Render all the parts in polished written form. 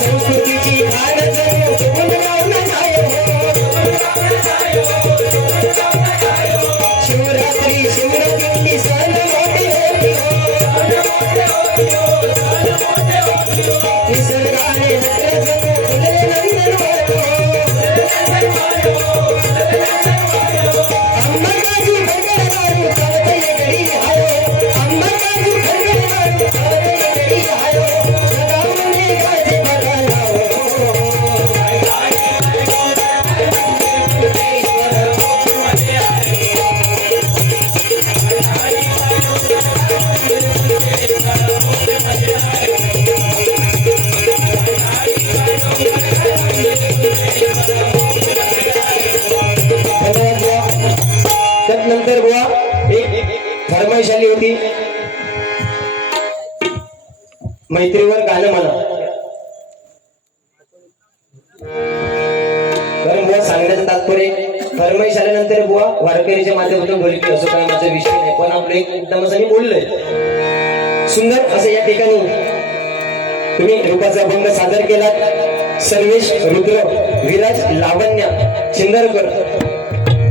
संस्कृतीची घाण जणू फुकून लावून नाही शिवरात्री शिवरात्री सण मोठे निसर्गाने नत्र जणू फुले नंदन अंबाबाजी भरगडवारू कवतई गडी आयो अंबाबाजी भरगडवारू कवतई गडी आयो जगावने गाजे बघायला नंतर बुवा एक फरमाईश आली होती मैत्रीवर गाणं म्हणा कारण बुवा सांगण्याचं तात्पर्य फरमाईश आल्यानंतर बुवा वारकरीच्या माध्यमातून ढोलकी असं काय माझा विषय नाही पण आपलं एकदम असं मी बोललोय सुंदर असं या ठिकाणी तुम्ही रूपाचा अभंग सादर केलात सर्वेश रुद्र विराज लावण्य चिंदरकर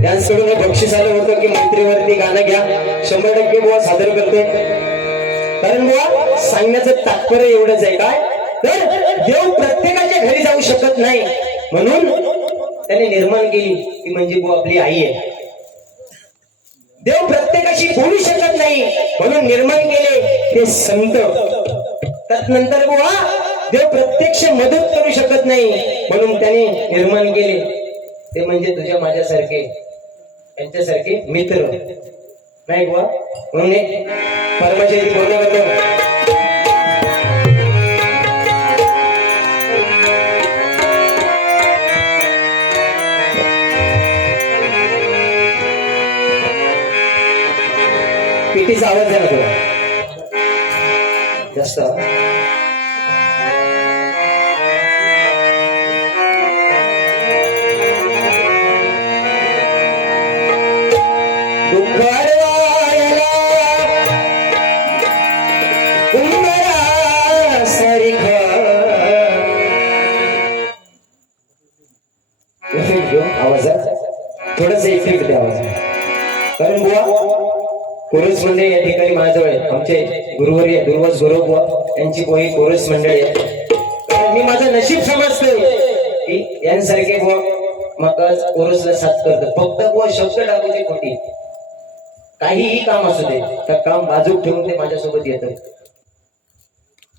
यांच्याकडून हे बक्षीस आलं होतं की मैत्रीवरती गाणं घ्या 100% बुवा सादर करते कारण बुवा सांगण्याचं तात्पर्य एवढंच आहे काय तर देव प्रत्येकाच्या घरी जाऊ शकत नाही म्हणून त्याने निर्माण केली ती म्हणजे बुवा आपली आई आहे देव प्रत्येकाशी बोलू शकत नाही म्हणून निर्माण केले ते संत त्यानंतर बुवा देव प्रत्यक्ष मदत करू शकत नाही म्हणून त्याने निर्माण केले ते म्हणजे तुझ्या माझ्यासारखे यांच्यासारखे मित्र नाही बुवा म्हणून परमाची पूर्ण करतो पिटीचा आवाज द्या ना थोडा जास्त थोडस इफेक्ट द्या आवाज कारण बुवा कोरस मंडळी या ठिकाणी माझ्याजवळ आमचे गुरुवर्य दुर्वास गुरु बुवा यांची कोही कोरस मंडळी आहे मी माझं नशीब समजतोय की यांसारखे बुवा मग कोरसला साथ करतात फक्त बुवा शब्द टाकूचे खोटी काहीही काम असू दे तर काम बाजूक ठेवून ते माझ्यासोबत येत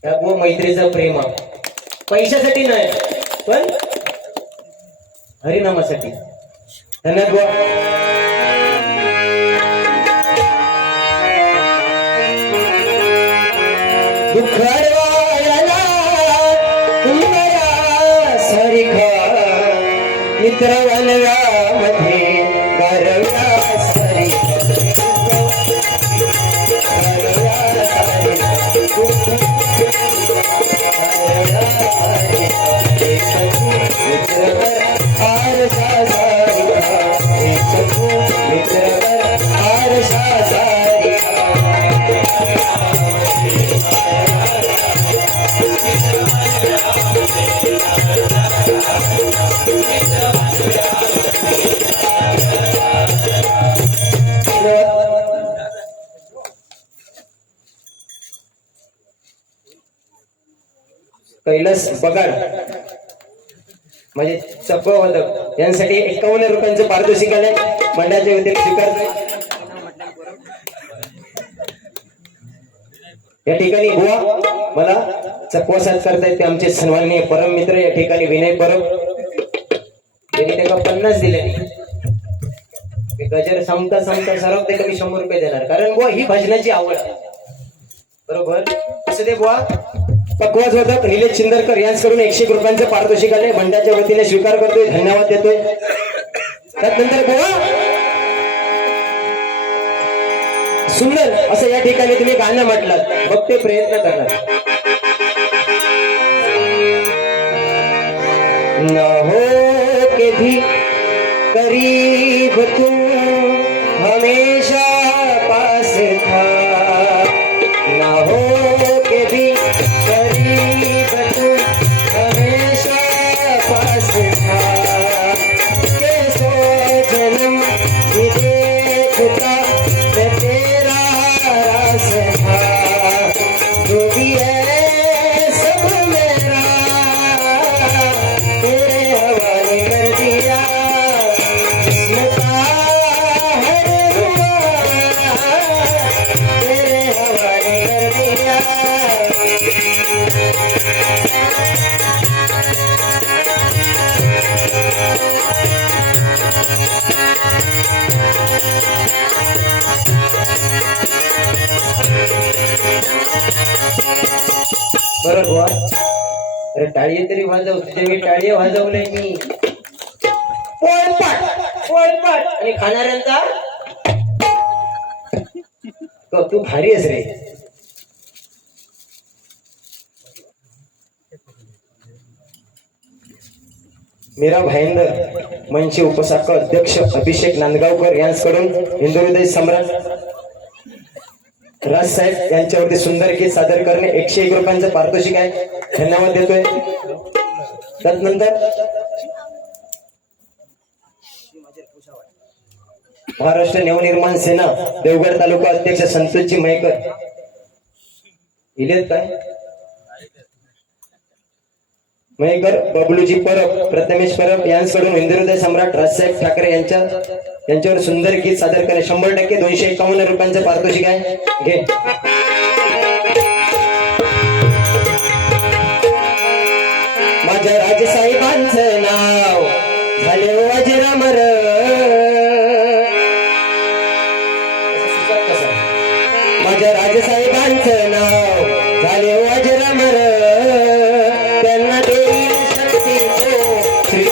त्या बुवा मैत्रीचा प्रेम पैशासाठी नाही पण हरिनामासाठी धन्यवाद बुवा दुःखवायला उमरा सारिखा मित्र वनरामध्ये गारव्या कैलास बगाड म्हणजे चपवादक यांसाठी 51 रुपयांचं पारितोषिक आलंय मंडळाच्या वतीने स्वीकारतोय या ठिकाणी बुवा मला चपवा साथ करतायत ते आमचे सन्माननीय परम मित्र या ठिकाणी विनय परब त्यांनी त्याला 50 दिले गजर सांगता सर्व ते कमी 100 रुपये देणार कारण बुवा ही भजनाची आवड बरोबर असं ते बुवा पकवाज होतात निलेश चिंदरकर यांच्याकडून 101 रुपयांचं पारितोषिक आले मंडळाच्या वतीने स्वीकार करतोय धन्यवाद देतोय त्यानंतर बुवा सुंदर असं या ठिकाणी तुम्ही गाणं म्हटलात बघते प्रयत्न करणार न हो के भी करीब तू हमेशा पास था बरोबर बुवा. अरे टाळी तरी वाजव, तुझ्या मी टाळी वाजवलंय मी. पोळपाट पोळपाट. आणि खाणाऱ्यांचा तू भारी आहेस रे. मीरा भाईंदर मनसे उपशाखा अध्यक्ष अभिषेक नांदगावकर यांच्याकडून हिंदू हृदय सम्राट राजसाहेब यांच्यावरती सुंदर गीत सादर करणे 101 रुपयांचं पारितोषिक आहे. धन्यवाद देतोय. त्यानंतर महाराष्ट्र नवनिर्माण सेना देवगड तालुका अध्यक्ष संतोषजी मयकर इलेत काय मयकर बबलूजी परब प्रथमेश परब यांच्याकडून हिंदू हृदय सम्राट राजसाहेब ठाकरे यांच्यावर सुंदर गीत सादर करणे 100% 251 रुपयांचं पारितोषिक आहे. घे. माझ्या राजसाहेबांचं नाव झाले अजरामर. माझ्या राजसाहेबांचं नाव झाले अजरामर. त्यांना देईल शक्ती श्री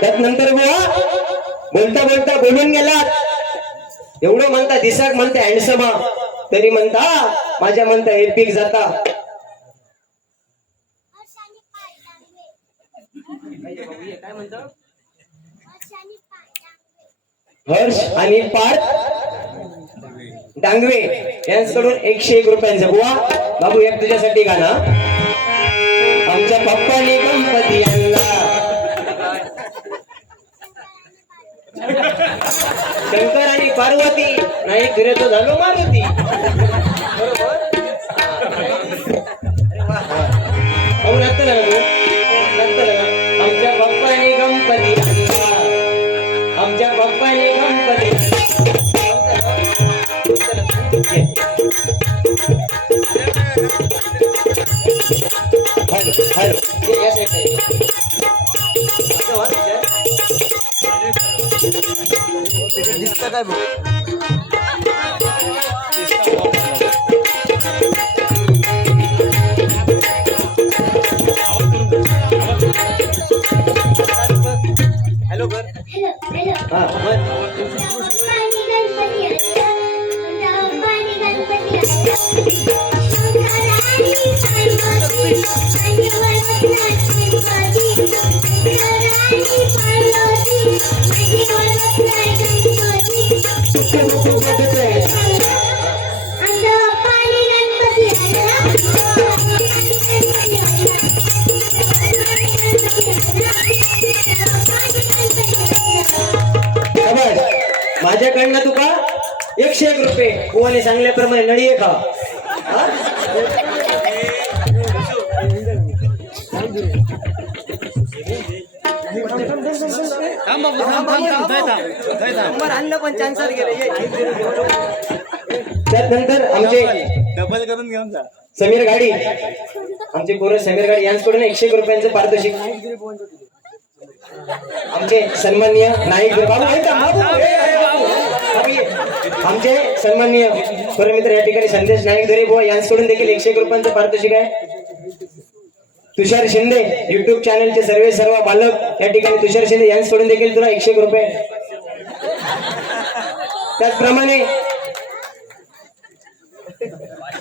त्यानंतर बोलता बोलता बोलून गेलात. एवढं म्हणता दिसाक म्हणता हँडसमा तरी म्हणता माझ्या म्हणता एपिक जाता. काय म्हणता हर्ष आणि पार्थ डांगवे यांच्याकडून 101 रुपयांचं. बुवा बाबू एक तुझ्यासाठी गाणं. आमच्या पप्पाने गणपती आणला शंकर आणि पार्वती नाही फिरे तो झालो मारुती. बरोबर. आमच्या पप्पाने गणपती आणला आमच्या पप्पाने गणपती. दिसतं काय भाऊ. हॅलो कर. हा माझ्याकडनं तुका 101 रुपये बुवाने सांगल्याप्रमाणे नळी खा हा? त्यानंतर आमचे डबल करून घेऊन जा. समीर गाडी आमचे पोरं समीर गाडी यांच्याकडून 101 रुपयांचं पारितोषिक आमचे सन्माननीय नाईक बाबू आहेत का? बाबू ये. आमचे सन्माननीय परमित्र या ठिकाणी संदेश नाईक दरे बुवा यांच्याकडून देखील 101 रुपयांचं पारितोषिक आहे. तुषार शिंदे युट्यूब चॅनलचे सर्व बालक या ठिकाणी तुषार शिंदे यांच्याकडून देखील तुला 101 रुपये. त्याचप्रमाणे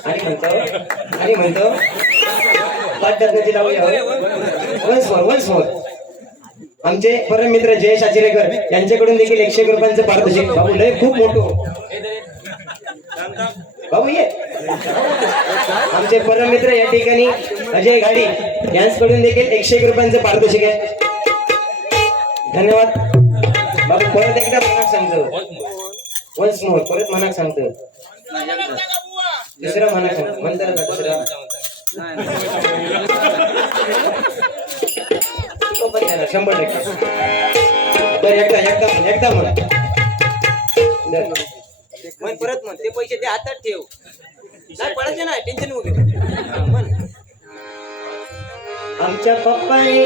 आणि म्हणतो पाच डझनाची लावूया वन्स मोर आमचे परम मित्र जयेश आचिरेकर यांच्याकडून देखील 101 रुपयांचं पारितोषिक. बाबू लय खूप मोठं बाबू ये. आमचे परम मित्र या ठिकाणी अजय गाडी यांच्याकडून देखील 101 रुपयांचं पारितोषिक आहे. धन्यवाद बाबू. परत एकदा मनाक सांगतो वन्स मोर परत मनाक सांगतो दुसरा मनाक सांगतो म्हणतात का दुसरा तो पण देणार 100%. बरं एकदा म्हण परत म्हण ते पैसे ते हातात ठेव नाही पडायचे नाही टेन्शन वगैरे म्हण. आमच्या पप्पाने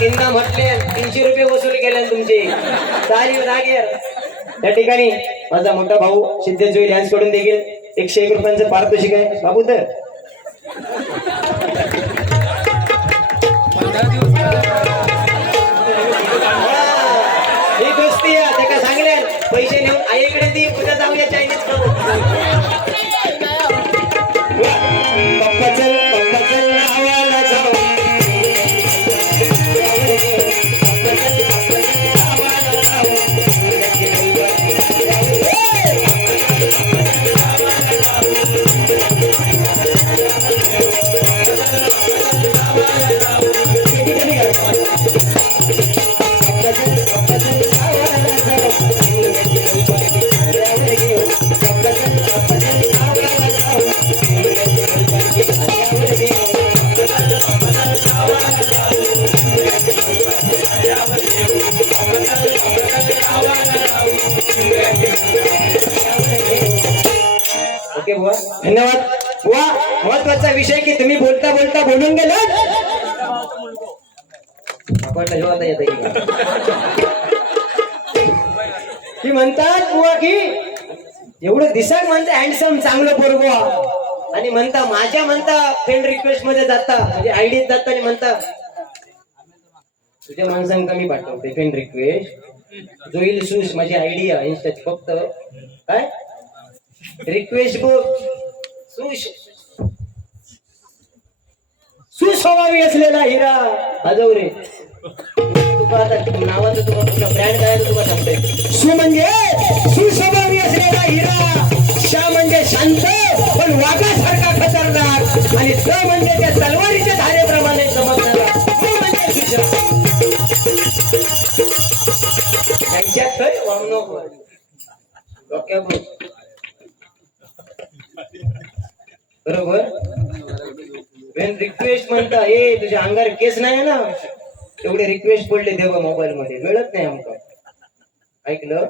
तीनदा म्हटले 300 रुपये वसूल केले तुमचे तारीफ लागेल. या ठिकाणी माझा मोठा भाऊ सिद्धेश जोईल यांच्याकडून देखील 101 रुपयांचं पारितोषिक आहे. बाबू तर ही दोस्ती आहे त्याला सांगले पैसे नेऊन आईकडे ती पुढे जाऊया चायनीज खाऊ. पप्पा चल नावाला जाऊ बुवा धन्यवाद. बुवा महत्वाचा विषय की तुम्ही बोलता बोलता बोलून गेलात. की म्हणतात बुवा की एवढं दिसाक म्हणता हँडसम चांगलं पोरगो आणि म्हणता माझ्या म्हणता फ्रेंड रिक्वेस्ट मध्ये जाता म्हणजे आयडी जाता आणि म्हणता तुझ्या माणसांना कमी पाठवते फ्रेंड रिक्वेस्ट जोईल सूस माझी आयडी आहे इंस्टाची फक्त काय रिक्वेस्ट बुक सुस्वभावी असलेला हिरा हजव रे. तुका आता नावाचं तुका ब्रँड काय तुका सांगते. सु म्हणजे सुस्वभावी असलेला हिरा, शा म्हणजे शांत पण वाघासारखा खतरनाक आणि द म्हणजे त्या तलवारीच्या धारेप्रमाणे चमकणारा म्हणजे सुशा. त्यांच्यात खरं वामनो बरोबर. रिक्वेस्ट म्हणता हे तुझ्या अंगार केस नाही ना तेवढे रिक्वेस्ट पडले तेव्हा मोबाईल मध्ये मिळत नाही आमका. ऐकलं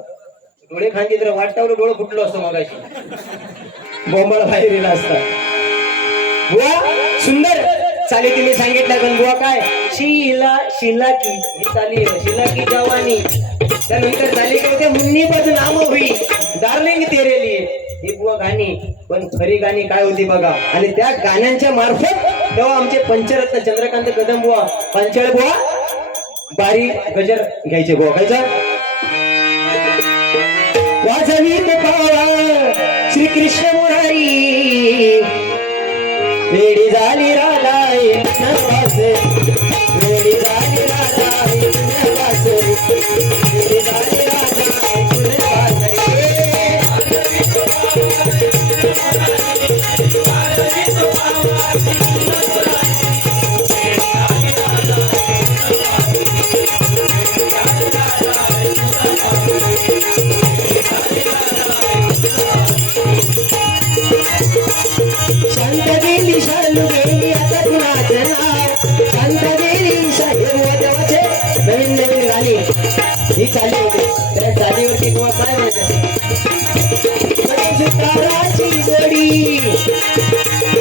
डोळे खांदी तर वाटतावर डोळं फुटलो असतो मगाशी बोंबाला बाहेर येला असता. बुवा सुंदर चाली तुम्ही सांगितलं पण बुवा काय शिला शिला की ही चाली शिला की जवानी त्यानंतर चाली की होते मुन्नी पद नाम होई डार्लिंग तेरे लिए ही बुवा गाणी पण खरी गाणी काय होती बघा आणि त्या गाण्यांच्या मार्फत तेव्हा आमचे पंचरत्न चंद्रकांत कदम बुवा पंचाळ बुवा बारी गजर घ्यायचे बुवा खायचा वाजवी पावा श्री कृष्ण मुरारी वेडी झाली राधाई नवास वेडी झाली राधाई नवास वेडी झाली राधाई नवास शांत गेली शालू गेली आता कुणाचं नाव शांत गेली देवाचे नवीन नवीन गाणी ही चाली होती त्या चालीवरती तुम्हाला काय म्हणायचं सुताराची जोडी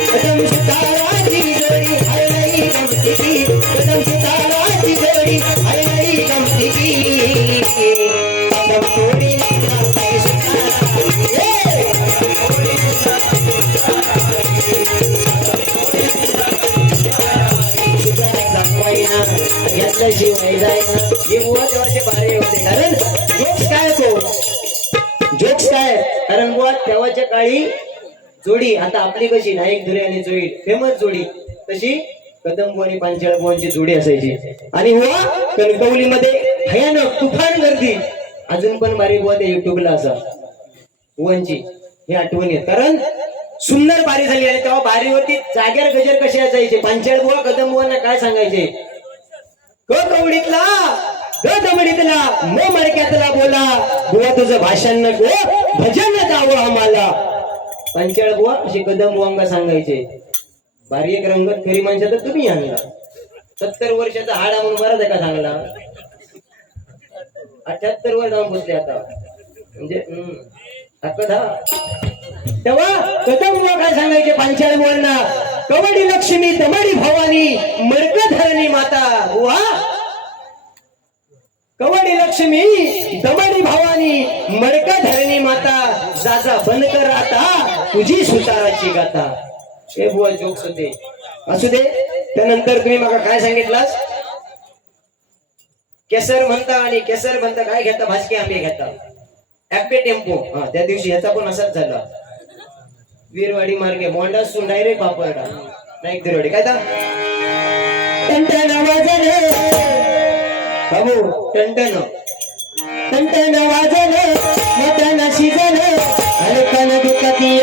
कदम सुताराची जोडी हरणाई गमती कदम सुताराची जोडी हरणाई गमती कदम जोडी शिवाय जायना हे बुवा तेव्हाचे बारे होते कारण जोक्स काय तो जोक्स काय कारण बुवा तेव्हाच्या काळी जोडी आता आपली कशी नायक धुरे आणि जोडी फेमस जोडी तशी कदम आणि पांचाळ बुवांची जोडी असायची आणि बुवा कणकवलीमध्ये भयानक तुफान गर्दी अजून पण बारी बुवा ते युट्यूबला असा बुवांची हे आठवण येत कारण सुंदर बारी झाली आणि तेव्हा बारीवरती जाग्यावर गजर कसे असायचे पांचाळ बुवा कदम बुवांना काय सांगायचे कवडीतला दमडीतला मो मडक्यातला बोला बुवा तुझं भाषण नको भजन जावं आम्हाला पंचाळ बुवा असे कदम बुवांगा सांगायचे बारी एक रंगत खरी माणसा तर तुम्ही आणला 70 वर्षाचा हाडा म्हणून बराच आहे का चांगला 78 वर जाऊन बसले आता म्हणजे कधा तेव्हा कदम बुवा काय सांगायचे पंचाळ बुवांना कवडी लक्ष्मी दमडी भवानी मडक धरणी माता बुवा कवडी लक्ष्मी दमडी भवानी मडक धरणी माता जाजा बंद कर आता तुझी सुताराची गाथा हे बुवा जोक्स होते असू दे त्यानंतर तुम्ही मला काय सांगितलास केसर म्हणता आणि केसर म्हणता काय घेता भाजके आंबे घेता ऍपे टेम्पो हा त्या दिवशी ह्याचा पण असाच झाला वीरवाडी मार्गे मोंडासून डायरेक्ट बापरडा नाही वीरवाडी काय टंटन वाजन बाबू टंटन टंटन वाजन मोठ्यानं शिजन हलकन दुखती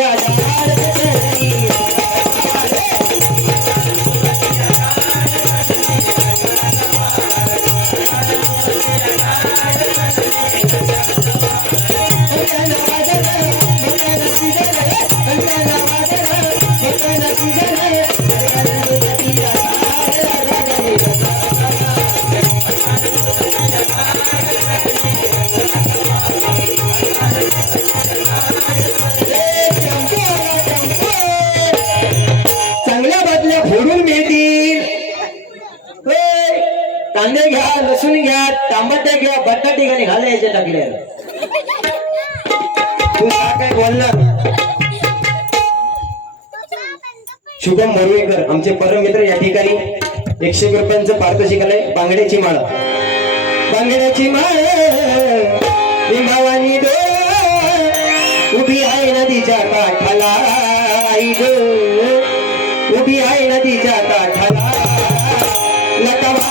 कांदे घ्या लसूण घ्या टमाटे घ्या बटाटे घ्या घाला याच्या टाकले तू काय बोलणार शुभम मोरवेकर आमचे परम मित्र या ठिकाणी 100 रुपयांचं पारितोषिक आलंय बांगड्याची माळ बांगड्याची माळ भवानी दो उभी आहे नदीच्या काठाला आई गो उभी आहे नदीच्या काठाला लटवा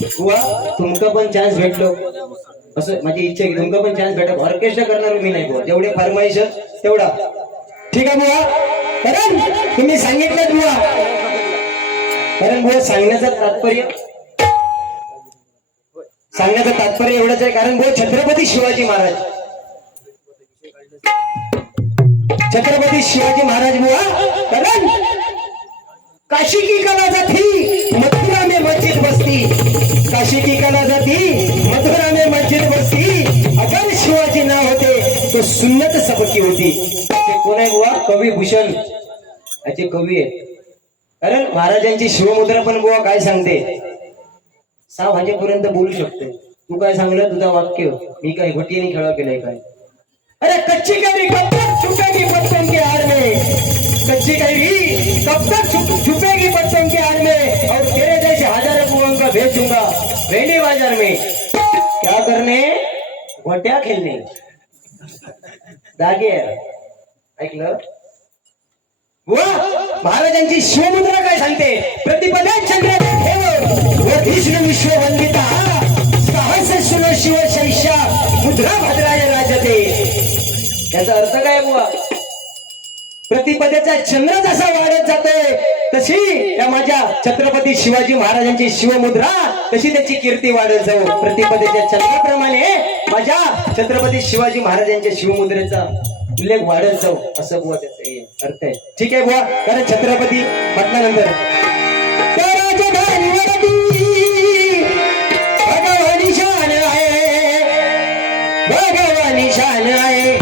बुवा तुमका पण चान्स भेटलो असं माझी इच्छा आहे की तुमका पण चान्स भेटो. ऑर्केस्ट्रा करणार मी नाही बुवा, जेवढे फरमाईश तेवढा ठीक आहे बुवा. कारण तुम्ही सांगितलं बुवा, कारण बुवा सांगण्याचं तात्पर्य एवढंच आहे. कारण बुवा छत्रपती शिवाजी महाराज बुवा, कारण काशी की कला जाती मथुरा में मस्जिद बसती, काशी की कला जाती मथुरा में मस्जिद बसती, अगर शिवाजी ना होते तो सुन्नत सबकी होती. ते कोण आहे बुवा? कवी भूषण याचे कवी आहे. कारण महाराजांची शिवमुद्रा पण बुवा काय सांगते, 6 वाजेपर्यंत बोलू शकते. तू काय सांगलं तुझा वाक्य, मी काय घोटीने खेळा केलाय काय? अरे कच्ची कैरी कब तक छुपेगी पत्तों के आड़ में, कच्ची कैरी कब तक छुपेगी पत्तों के आड़ में, और तेरे जैसे हजारों कुओं का भेजूंगा भेंडी बाजार में. क्या करणे? गोट्या खेळणे, दागे. ऐकलं बुवा? महाराजांची शिवमुद्रा काय सांगते? प्रतिपदा चंद्राचे ठेव वधिष्णु विश्ववंदिता, साहस सुनो शिव शैषा मुद्रा भद्राय राजते. याचा अर्थ काय बुवा? प्रतिपदेचा चंद्र जसा वाढत जातोय तशी या माझ्या छत्रपती शिवाजी महाराजांची शिवमुद्रा तशी त्याची कीर्ती वाढत जाऊ. प्रतिपदेच्या चंद्राप्रमाणे माझ्या छत्रपती शिवाजी महाराजांच्या शिवमुद्रेचा उल्लेख वाढत जाऊ, असं बुवा त्याचा अर्थ आहे. ठीक आहे बुवा. कारण छत्रपती म्हटल्यानंतर भगवानी शान आहे, भगवानी शान आहे.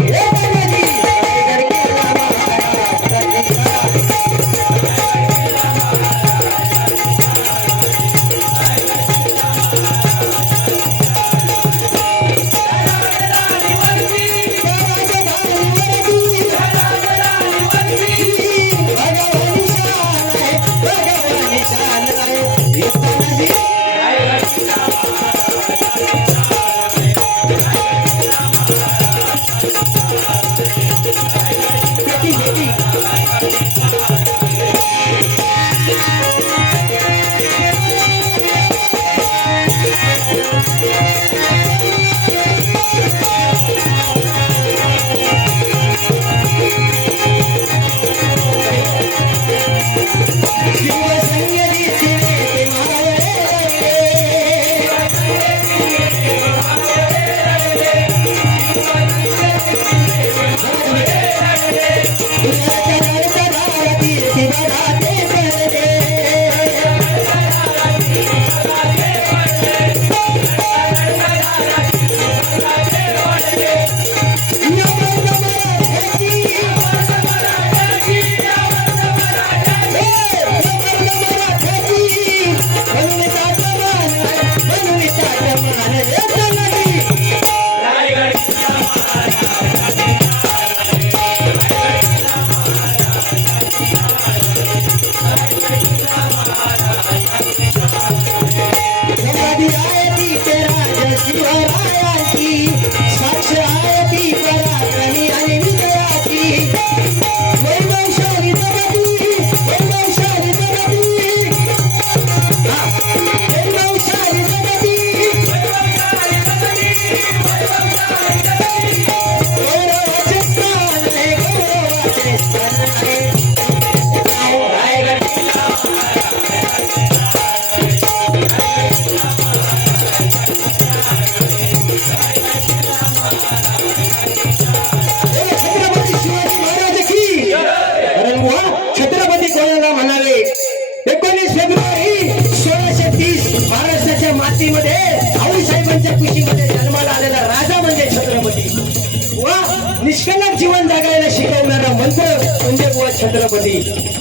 निष्कलंक जीवन जगायला शिकवणारा मंत्र म्हणजे बुवा छत्रपती.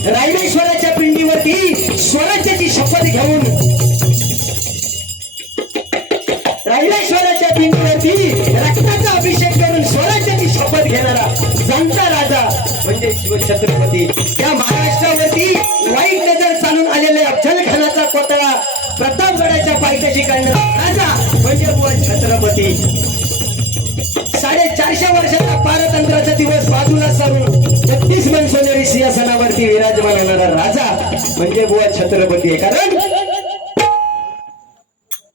रायरेश्वराच्या पिंडीवरती स्वराज्याची शपथ घेऊन, रायरेश्वराच्या पिंडीवरती रक्ताचा अभिषेक करून स्वराज्याची शपथ घेणारा जाणता राजा म्हणजे शिवछत्रपती. त्या महाराष्ट्रावरती वाईट नजर चालून आलेले अफजल खानाचा कोटळा प्रतापगडाच्या पायथ्याशी काढणारा राजा म्हणजे बुवा छत्रपती. 450 वर्षाचा पारतंत्र्याचा दिवस बाजूला सारून 36 मन सोनेरी सिंहासनावरती विराजमान होणारा राजा म्हणजे बुवा छत्रपती आहे. कारण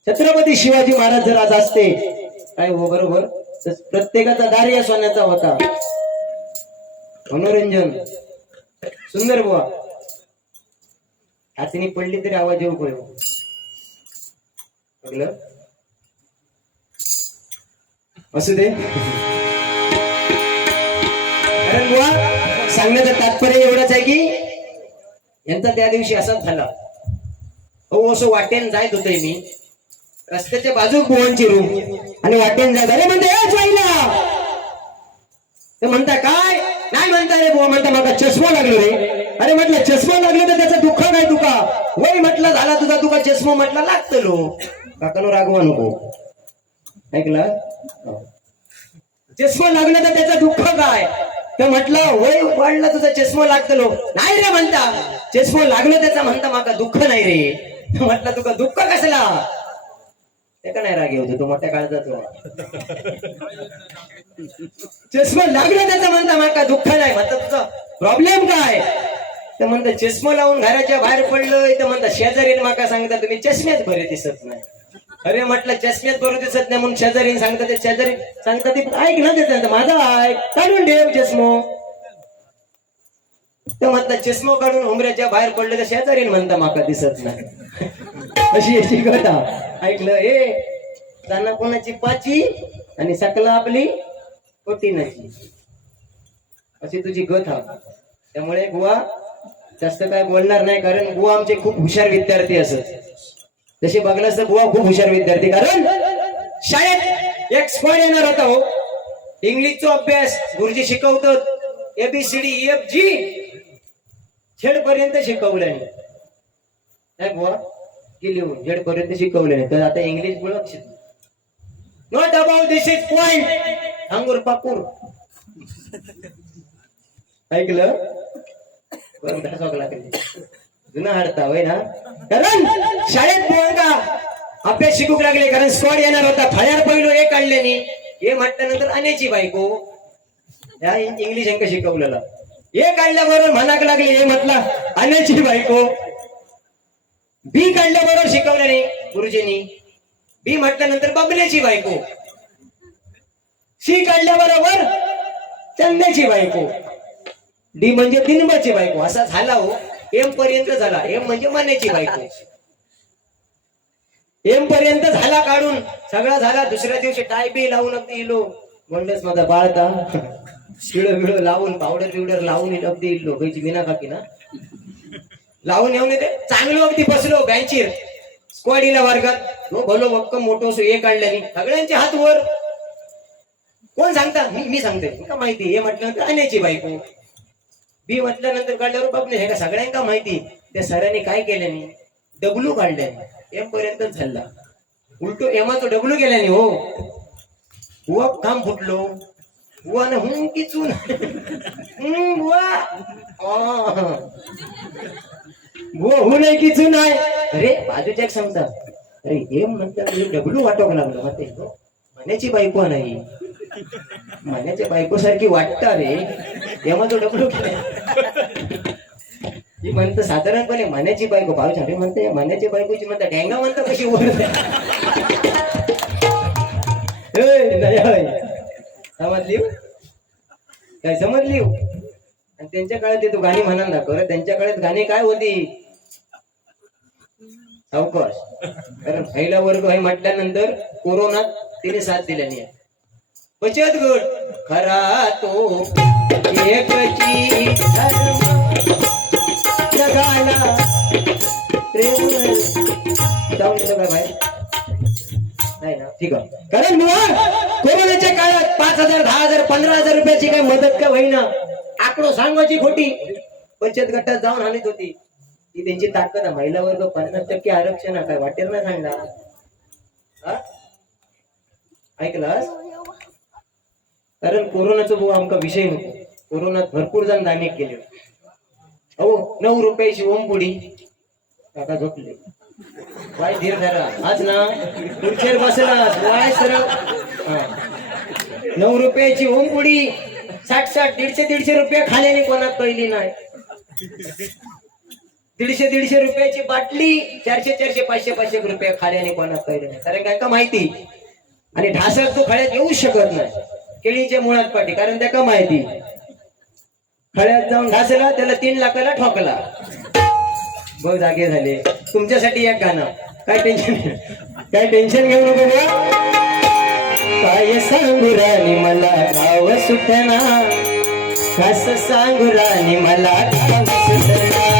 छत्रपती शिवाजी महाराज जर आज असते काय हो बरोबर तर प्रत्येकाचा दार्या सोन्याचा होता. मनोरंजन सुंदर बुवा हातीने पडली तरी आवाज येऊ कळू बघलं असू दे. कारण बुवा सांगण्याचं तात्पर्य एवढंच आहे की यांचा त्या दिवशी असाच झाला. हो असं वाटेन जायत होतोय मी रस्त्याच्या बाजूक बुवांची रूम आणि वाटेन जात अरे म्हणते ते म्हणता काय नाही म्हणता रे बुवा म्हणता मला चष्मा लागलो रे. अरे म्हटलं चष्मा लागलो तर त्याचं दुःख काय तुका वय म्हटलं झाला तुझा तुका चष्मा म्हटलं लागतलो काकानो रागवा नको ऐकलं. चष्मा लागलं तर त्याचं दुःख काय तर म्हटलं वय वाढलं तुझा चष्मा लागतलो नाही रे म्हणता चष्मा लागलो त्याचा म्हणता माका दुःख नाही रे. म्हटलं तुका दुःख कसला ते का नाही राग येऊ तू मोठ्या काळजाचा चष्मा लागला त्याचा म्हणता माका दुःख नाही म्हणता तुझा प्रॉब्लेम काय तर म्हणता चष्मा लावून घराच्या बाहेर पडलं तर म्हणता शेजारीने माका सांगता तुम्ही चष्म्यात बरे दिसत नाही. अरे म्हटलं चष्म्यात बरं दिसत नाही म्हणून शेजारीने सांगता ते शेजारी सांगता ते ऐक ना त्याचं माझा ऐक काढून ठेव चष्मो तर म्हटलं चष्मो काढून उमऱ्याच्या बाहेर पडलं तर शेजारीने म्हणता माका दिसत नाही. अशी याची कथा ऐकलं ए त्यांना कोणाची पाची आणि सकला आपली कोटीनाची अशी तुझी कथा. त्यामुळे बुवा जास्त काय बोलणार नाही कारण बुवा आमचे खूप हुशार विद्यार्थी असत. जसे बघलास तर बुवा खूप हुशार विद्यार्थी कारण शाळेत एक स्क्वॉड येणार होता हो इंग्लिशचा अभ्यास गुरुजी शिकवतात ABCD EFG झेड पर्यंत शिकवलं नाही बुवा की लिहून झेड पर्यंत शिकवलं नाही तर आता इंग्लिश बोलत not about this is point अंगूर पापूर ऐकलं जुना हडता होय ना कारण शाळेत बुवांका अभ्यास शिकूक लागले कारण स्क्वॉड येणार होता फळ्यार पहिलो हे काढले नाही हे म्हटल्यानंतर आण्याची बायको या इंग्लिश अंक शिकवलेला हे काढल्याबरोबर म्हणाक लागले हे म्हटलं आण्याची बायको बी काढल्याबरोबर शिकवलं नाही गुरुजींनी बी म्हटल्यानंतर बबल्याची बायको सी काढल्याबरोबर चंद्याची बायको डी म्हणजे दिनबाची बायको असा झाला हो एम पर्यंत झाला एम म्हणजे मान्याची बायको एम पर्यंत झाला काढून सगळा झाला. दुसऱ्या दिवशी टाय बी लावून अगदी इलो गोंडस माझा बाळता शिळ बिळ लावून पावडर बिवडर लावून अगदी इल्लो कैची विना काकी ना लावून येऊन येते चांगलो अगदी बसलो बँचीर स्क्वॉडीला वर्गात भलो भक्कम मोठो हे काढल्याने सगळ्यांचे हात वर कोण सांगता मी सांगते का माहिती हे म्हटल्यानंतर आण्याची बायको बी म्हटल्यानंतर काढल्यावर बापने हे का सगळ्यांका माहिती त्या सरांनी काय केल्याने डब्ल्यू काढल्याने एम पर्यंतच झाला उलटो एमाचं डब्ल्यू केल्याने हो बुवा काम फुटलो बुवा ना हुं किचून बुवा बुवा हु नाही किचून आहे अरे बाजूच्या सांगता अरे एम म्हणतात डब्ल्यू वाटोक लागलं मग ते म्हण्याची बायको नाही म्हण्याच्या बायको सारखी वाटता रे एमाचं डब्ल्यू केलं ही म्हणतं साधारणपणे मान्याची बायको भाऊ छाटे म्हणते मान्याची बायकोची म्हणता डेंगा म्हणता कशी ओढते समजली काय समजली आणि त्यांच्या काळात तू गाणी म्हणा ना खरं त्यांच्या काळात गाणी काय होती सावकाश कारण पहिला वर्ग हे म्हटल्यानंतर कोरोनात तिने साथ दिल्याने बचत गट खरा तो एकची जगाला प्रेम जाऊन येतो का बाहेर नाही ना ठीक आहे कारण कोरोनाच्या काळात 5,000 10,000 15,000 रुपयाची काही मदत का होईना आकडो सांगायची खोटी बचत गटात जाऊन आणत होती ती त्यांची ताकद आहे महिला वर्ग 50% आरक्षण काय वाटेल ना सांगा ऐकलास कारण कोरोनाचा भाऊ आमचा विषय होतो कोरोनात भरपूर जण दाने केले हो 9 रुपयाची ओमपुडी काका झोपले वाय धीर धरा आज ना खुर्चीवर बसला वाय सरळ 9 रुपयाची ओमपुडी 60 150 रुपये खाल्याने कोणात पहिली नाही 150-150 रुपयाची बाटली 400-400 500-500 रुपये खाल्याने कोणा पाहिजे नाही, कारण काय का माहिती. आणि ढासळ तो खळ्यात येऊ शकत नाही केळीच्या मुळात पाठी, कारण त्या का माहिती खळ्यात जाऊन ढासला त्याला 3 लाखाला ठोकला. बघ जागे झाले. तुमच्यासाठी एक गाणं. काय टेन्शन घेऊ नको बुवा. काय सांगू राणी मला गाव सुटना, कसं सांगू राणी मला गाव सुटना.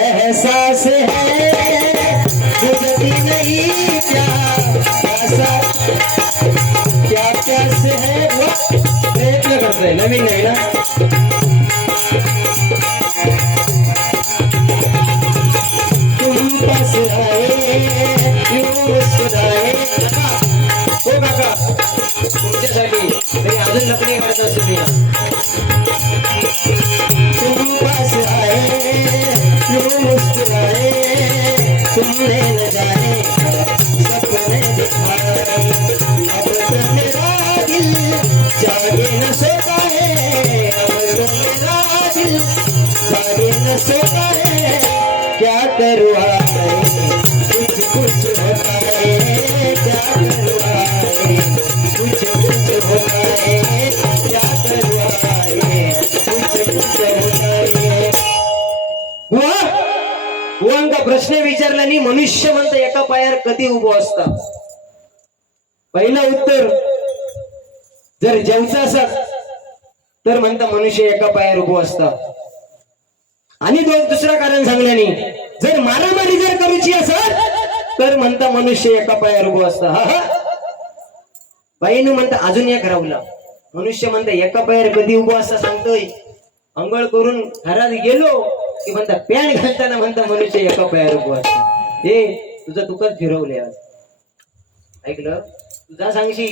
एहसास है बुझती नहीं क्या प्यास है. प्रयत्न करतोय, नवीन नाही ना. तुम पास आए यूं मुस्कुराए. हो काका तुमच्यासाठी तरी अजून लपणे काढत असते. तुम पास आए मुस्कुराए, तुमने न जाने सपने दिखाए. अब तो मेरा दिल जागे न सोता है, अब तो मेरा दिल जागे न सोता है. क्या करूँ कुछ कुछ होता है, क्या करूँ कुछ कुछ होता है, क्या करूँ कुछ कुछ होता है. बुवांका प्रश्न विचारला आणि मनुष्य म्हणता एका पायावर कधी उभो असता. पहिलं उत्तर जर जेवचा असत तर म्हणता मनुष्य एका पायावर उभो असता. आणि दुसरं कारण सांगल्याने जर मारामारी जर करूची असत तर म्हणता मनुष्य एका पायावर उभो असता. हा बाईनं म्हणता अजून एक राहुला. मनुष्य म्हणता एका पायावर कधी उभो असता सांगतोय. अंघोळ करून घरात गेलो की म्हणता पॅन्ट घालताना म्हणता मनुष्य एका पायावर उभो असतो. हे तुझं तुकच फिरवले आज. ऐकलं तुझा सांगशी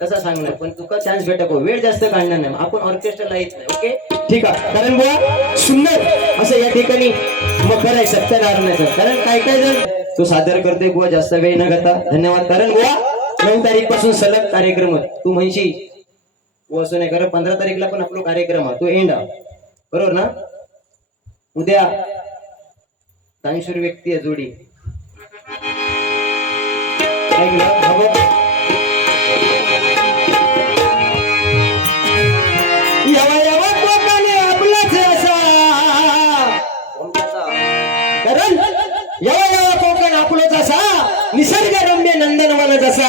तसा सांगणार, पण तुका चान्स भेटको. वेळ जास्त काढणार नाही, आपण ऑर्केस्ट्राला येत नाही. ओके ठीक आहे. कारण बुवा सुंदर असं या ठिकाणी मग खरंय सत्यनारायणाचं. कारण काय काय जण तो सादर करतोय बुवा जास्त वेळ न घेता. धन्यवाद. कारण बुवा 9 तारीख पासून सलग कार्यक्रम तू म्हणशी बुवा असं नाही. कारण 15 तारीखला पण आपला कार्यक्रम तो एंड बरोबर ना. उद्या 80 व्यक्ती आहे जोडी. आपलाच असा कारण यावा कोकण आपलाच असा निसर्गरम्य नंदनवन जसा.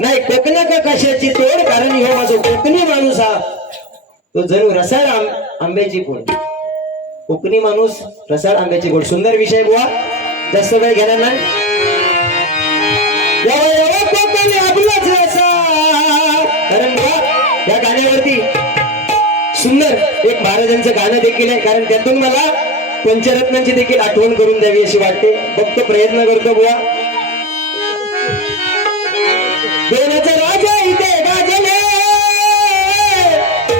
नाही कोकणा का कशाची तोड, कारण ह्यो माझा कोकणी माणूस हा तो जणू रसाळ आंब्याची पोड. कोकणी माणूस रसाळ आंब्याची गोड. सुंदर विषय बुवा, जास्त वेळ घेणार नाही. आपलाच असा कारण या गाण्यावरती सुंदर एक महाराजांचं गाणं देखील आहे. कारण त्यातून मला पंचरत्नांची देखील आठवण करून द्यावी अशी वाटते. फक्त प्रयत्न करतो बुवा. देवाचा राजा इथे गाजले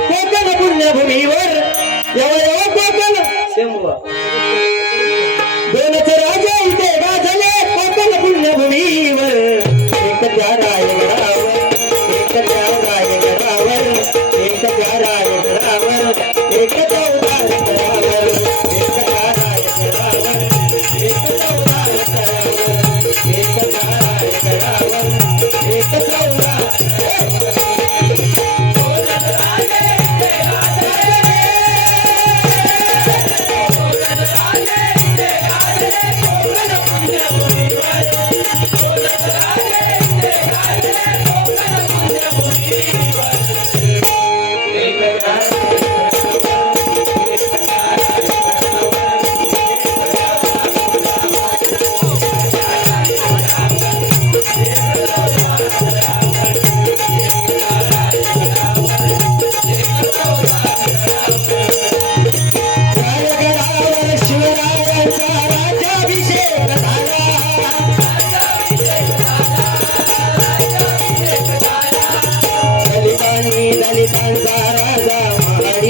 कोकण पुण्यभूमीवर. दोनच राजा इथे गाजले कोकण पुण्यभूमीवर. एक त्या रायगडावर, एक त्या रायगडावर, एक त्या रायगडावर, एक त्या उदारगडावर, एक त्या रायगडावर, एक त्या उदारगडावर.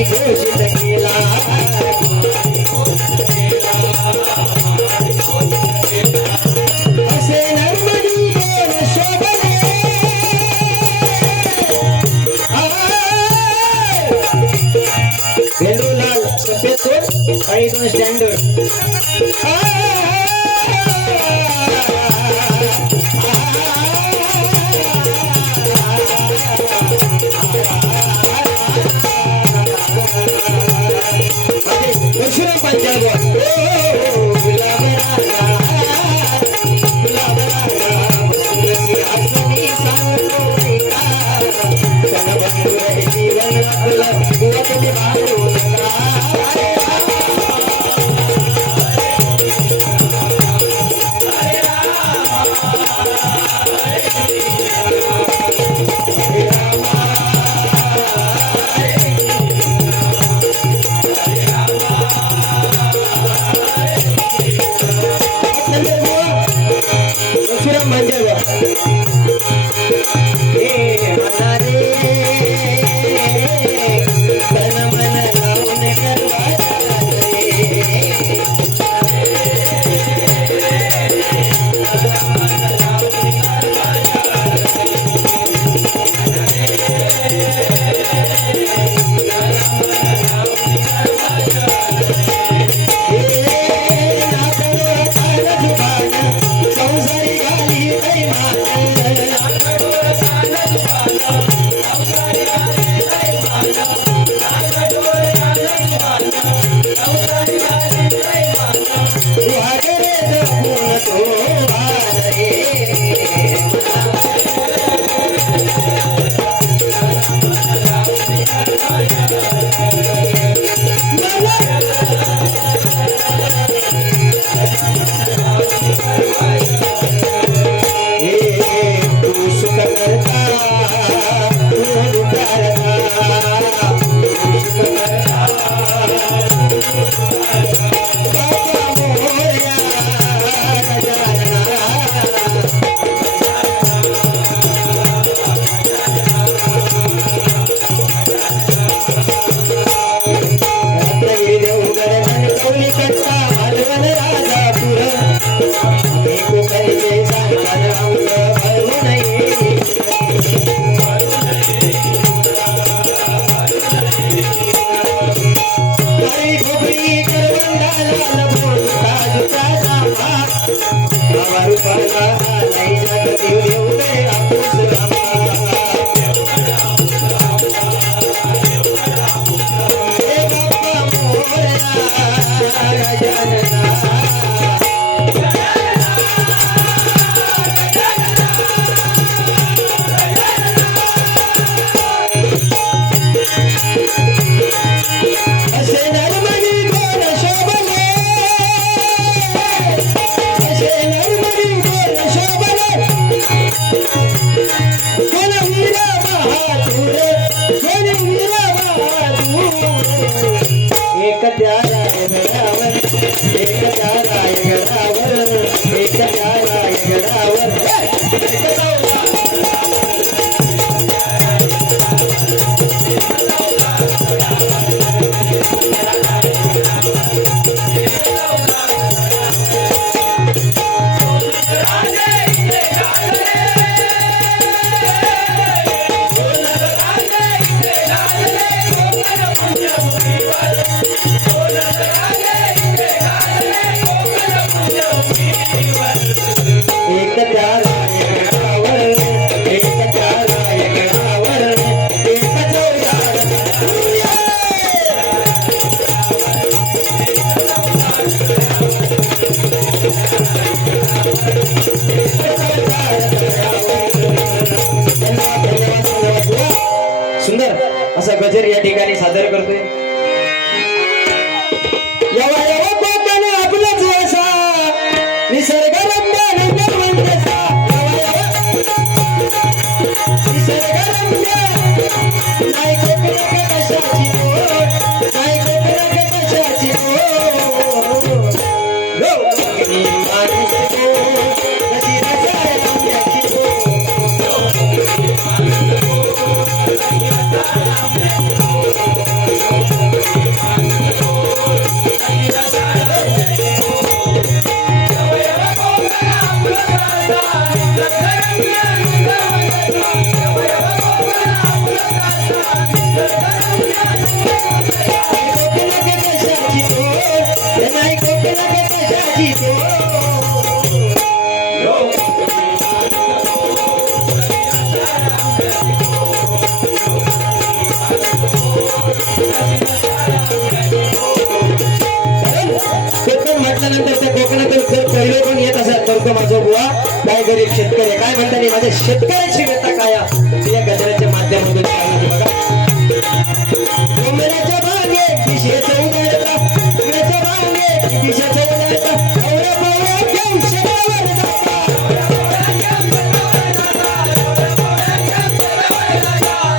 घोषित केला असे नर्मदी गोर शोभले भेंडूलाल सफेद कोट आणि 2 स्टँडर्ड परशुराम पंचांग गुलाब जीवन परशुराम असा गजर या ठिकाणी सादर करतोय। यवा यवा कोकण आपलाच वसा निसर्ग रम्य निर्मंतसा यवा यवा निसर्ग रम्य नाही कोकण कशाची ओढ नाही कोकण कशाची ओढ लोकनी माणूस कशी रसाय रम्याची ओढ कोकण म्हटल्यानंतर त्या कोकणातून जर पहिलं कोण येत असेल तर तो माझा बुवा काय गरीब शेतकरी आहे. काय म्हणता नाही माझ्या शेतकऱ्याची व्यथा काय आहे? या गजराच्या माध्यमातून सांगितलं बघा. कोंबड्याच्या बागेत दिशेचं उन्हाळ्याला, कोंबड्याच्या बागेत दिशेचं उन्हाळ्याला, आवळा पावळा घेऊन शेतावर जाता.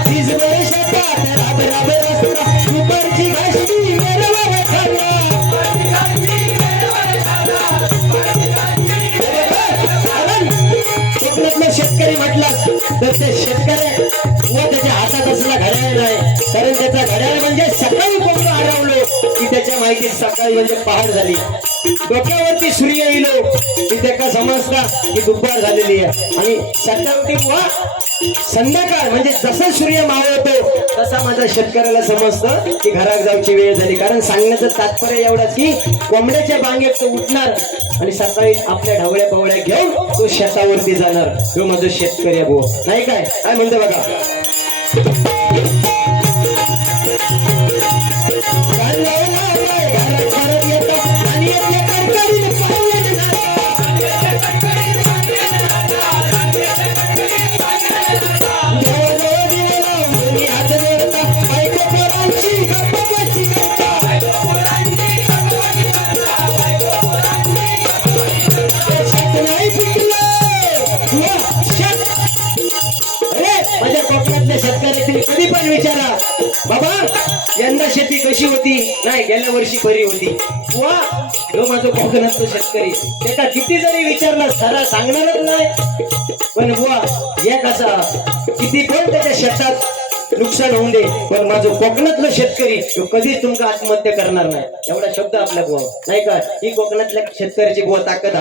दिसभर शेतात राब रस्ता, दुपारची घासली मेरवर खाल्ला. कोकणातला शेतकरी म्हटलास तर ते शेतकरी व त्याच्या हातात असला घड्याळ नाही, कारण त्याचा घड्याळ म्हणजे सकाळी कोंबडं हरवलो की त्याच्या माहिती सकाळी म्हणजे पहाट झाली. डोक्यावरती सूर्य येलो की त्याला समजता की दुपार झालेली आहे, आणि सकाळवरती बुवा संध्याकाळ म्हणजे जसा सूर्य मावळतो तसा माझ्या शेतकऱ्याला समजतं की घरात जाऊची वेळ झाली. कारण सांगण्याचं तात्पर्य एवढंच की कोंबड्याच्या बांगेत तो उठणार आणि सकाळी आपल्या ढवळ्या पवळ्या घेऊन तो शेतावरती जाणार. तो माझं शेतकरी आहे बुवा, नाही काय? काय म्हणतो बघा. माझ्या कोकणातल्या शेतकऱ्यातील कधी पण विचारा बाबा यंदा शेती कशी होती? नाही, गेल्या वर्षी बरी होती. वा जो माझं कोकणातलं शेतकरी त्याचा किती जरी विचारला खरा सांगणारच नाही. पण बुवा एक असा किती पण त्याच्या शेतात नुकसान होऊन दे, पण माझं कोकणातलं शेतकरी तो कधीच तुमका आत्महत्या करणार नाही. एवढा शब्द आपल्या बुवा, नाही का? ही कोकणातल्या शेतकऱ्याची बुवा ताकद.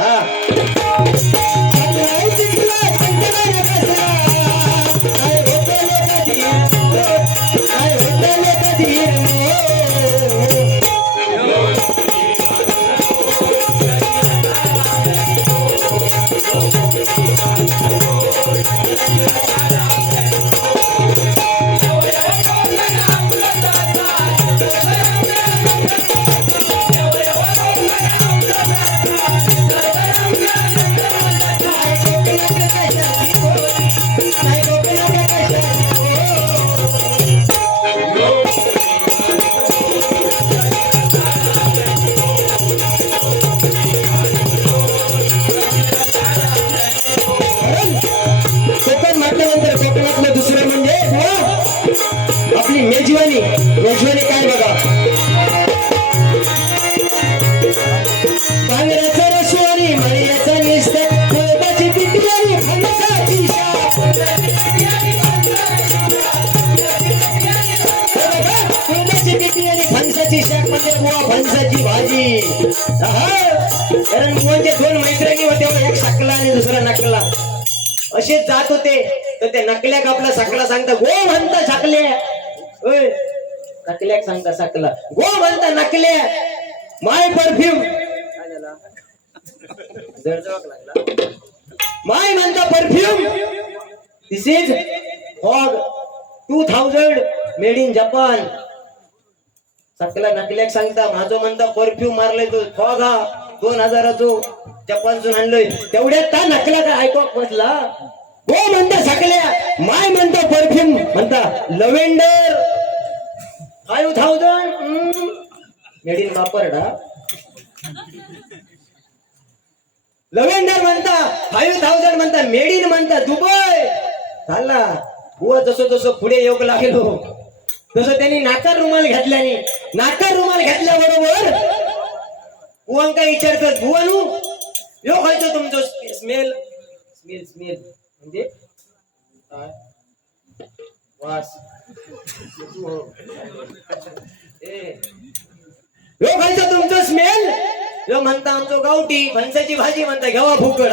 कोकण म्हटल्यानंतर कोकणातलं दुसरं म्हणजे आपली मेजवानी. मेजवानी काय बघा. भांगड्याचा रसवानी, मळीचा निस्तर, कोळपाची पिठी आणि फणसाची शाप. कोळपाची पिठी आणि फणसाची शाप म्हणजे बुवा फणसाची भाजी. कारण म्हणजे दोन मैत्रिणी होते, एक सकला आणि दुसरा नकला. असे जात होते तर ते नकल्याक आपला सकला सांगता गो म्हणता सकल्या, नकल्याक सांगता सकला गो म्हणता नकल्या. माय परफ्यूम माय म्हणता perfume, this is fog 2000 made in Japan. सकला नकल्याक सांगता माझं म्हणता परफ्यूम मारलाय तो फॉग हा 2000 जपानसून आणलोय. तेवढ्यात त्या नकला काय ऐकू म्हटला गो म्हणता सकल्या, माय म्हणता परफ्यूम म्हणता लव्हेंडर 5000 मेड इन वापरडा. लव्हेंडर म्हणता 5000 म्हणता मेड इन म्हणता दुबई. झाला बुवा जसं जसं पुढे योग लागलो तसं त्यांनी नाकार रुमाल घातल्याने, नाकार रुमाल घातल्याबरोबर बुवांका विचारतात बुवानू यो खायचं तुमचं स्मेल स्मेल स्मेल म्हणजे वास. यो खायचं तुमचं स्मेल, यो म्हणता आमचं गावठी फणसाची भाजी म्हणता घेवा फुकट.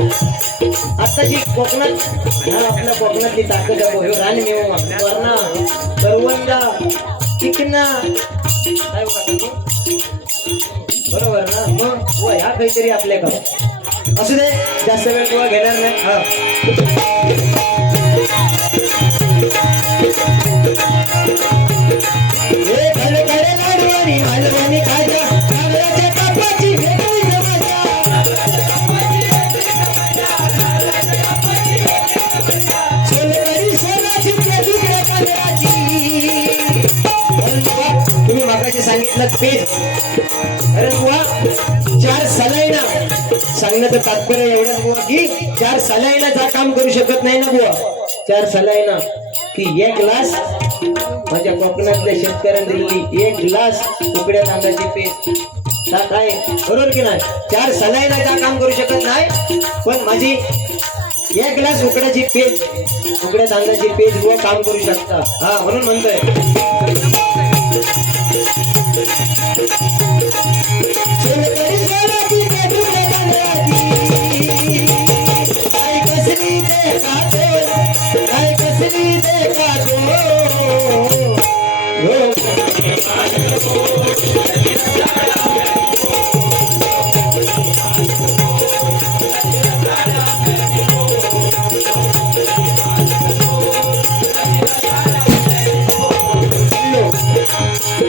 आताची कोकणात हा आपल्या कोकणातली ताकद आहे हो रानमेवा वरणा करवंदा चिकना काय बघा बरोबर ना मग व ह्या काहीतरी आपल्या गाव असू दे जास्त वेळ किंवा घेणार नाही हा खडे खडे लाडवानी मालवणी खाजा नारळाच्या कापाची वेगळी मजा सोलकढी सोनाची तुकडे कलराची तुम्ही मागाशी सांगितलं पेज अरे बुवा 4 सलाईना सांगण्याचं तात्पर्य एवढंच बुवा की 4 सलाईनाचा काम करू शकत नाही ना बुवा 4 सलाईना की 1 ग्लास माझ्या कोकणातल्या शेतकऱ्यांनी दिलेली 1 ग्लास उकड्या तांदळाची पेस्ट काय बरोबर की नाही 4 सलाईनाचा काम करू शकत नाही पण माझी 1 ग्लास उकड्याची पेस्ट उकड्या तांदळाची पेस्ट बुवा काम करू शकता हा म्हणून म्हणतोय सोलकढी सोनाची तुकडे कलराची काय कसली ते कातो काय कसली ते कातो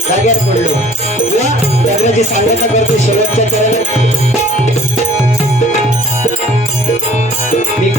जाग्यात पडलो लग्नाची सांगता करतो शेवटच्या चरणात मी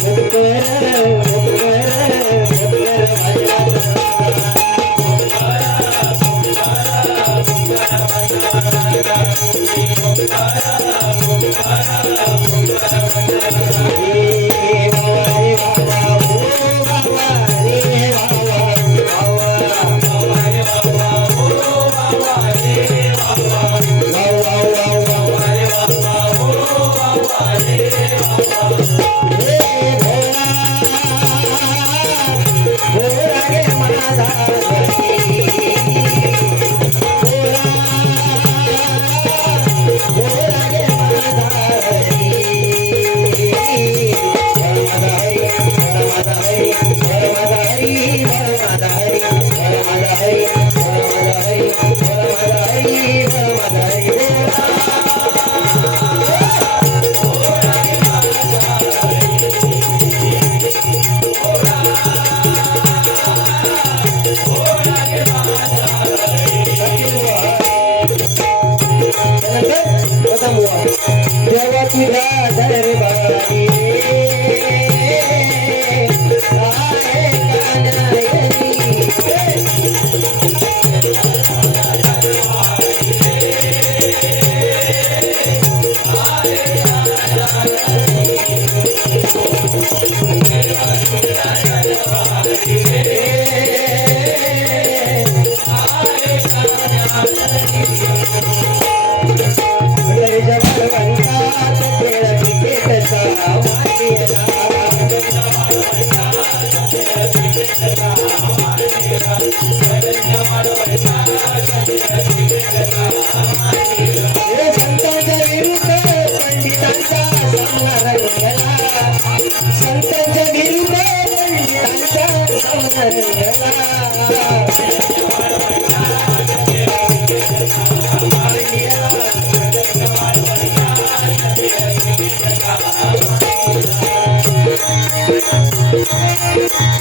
देवा तुझ्या दरबारी संतांच्या विरुद्ध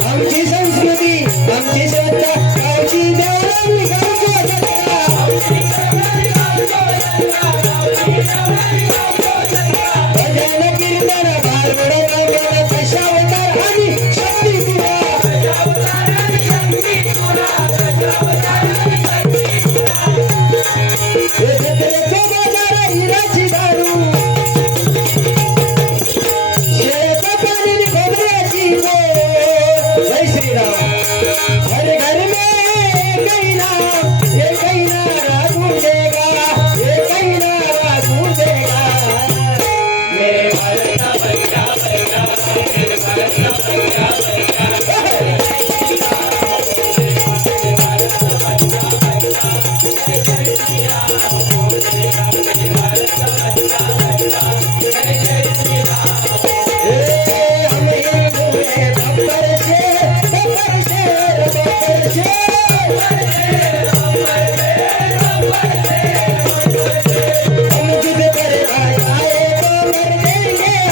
आमची संस्कृती आमची श्रद्धा गावची देवळी भजन कीर्तन बालवड गावड दशावतार आणि शक्तिपुरा जत्रेचे बाजार हिराची दारू शेत पाणी खोबऱ्याची जय श्री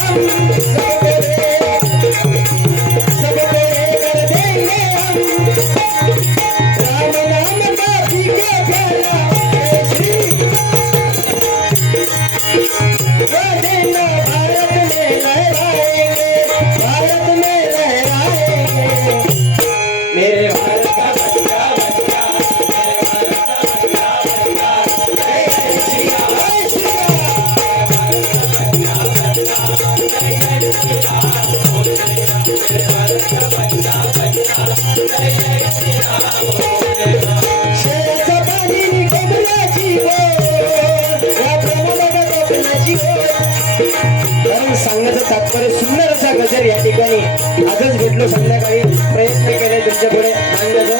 हम सब तेरे कर देंगे हम राम नाम का पी के प्याला श्री देना भारत में लहराएंगे मेरे भारत का बच्चा बच्चा जय श्री राम जय श्री राम शेळ्याचा पाणी कोंबड्याची गोड या प्रमाणात कोकणाची गोड कारण सांगण्याचं तात्पर्य सुंदर असा गजर या ठिकाणी आजच भेटलो संध्याकाळी प्रयत्न केले तुमच्या पुढे मांडण्याचा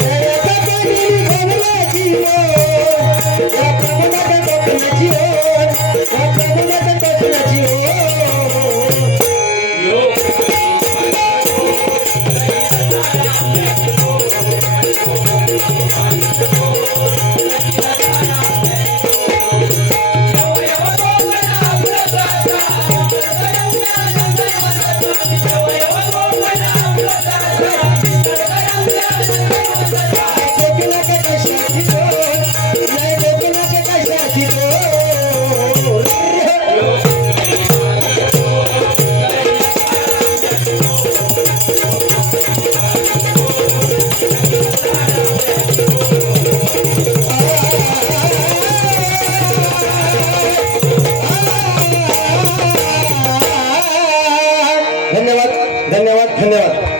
शेळ्याचा पाणी कोंबड्याची गोड या प्रमाणात कोकणाची गोड या प्रमाणात कोकणाची गोड धन्यवाद धन्यवाद धन्यवाद.